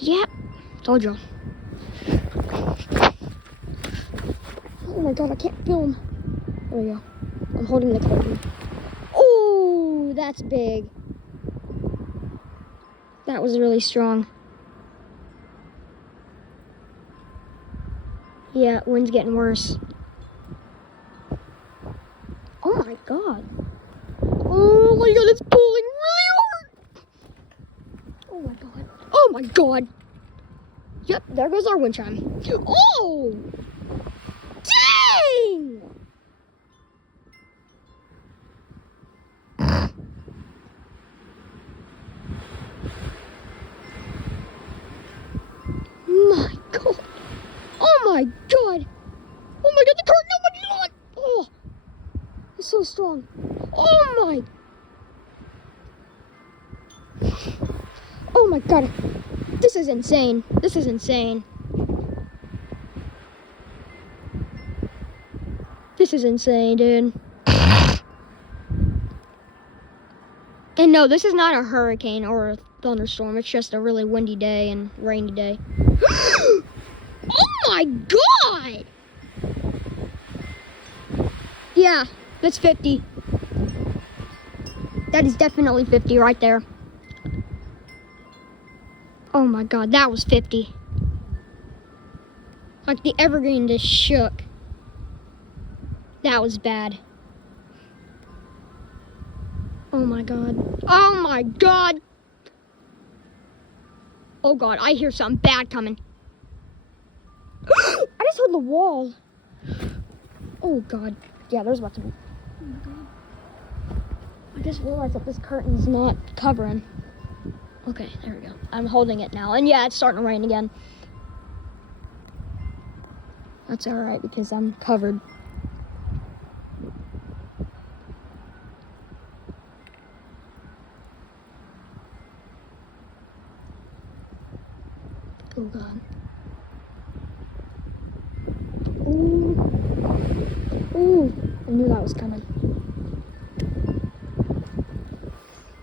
Yep. Told you. Oh my god, I can't film. There we go. I'm holding the curtain. Oh, that's big. That was really strong. Yeah, wind's getting worse. Oh my god. Oh my god, it's pulling really hard. Oh my god. Oh my god. Yep, there goes our wind chime. Oh! Dang! My god. Oh my god. Oh my god, the curtain opened on. Oh. It's so strong. Oh my. Oh my god. This is insane. This is insane. This is insane, dude. And no, this is not a hurricane or a thunderstorm. It's just a really windy day and rainy day. Oh my god! Yeah, that's 50. That is definitely 50 right there. Oh my god, that was 50. Like the evergreen just shook. That was bad. Oh my god. Oh my god. Oh god, I hear something bad coming. I just heard the wall. Oh god. Yeah, there's about to be. Oh my god. I just realized that this curtain's not covering. Okay, there we go. I'm holding it now. And yeah, it's starting to rain again. That's alright because I'm covered. Oh god. Ooh. Ooh. I knew that was coming.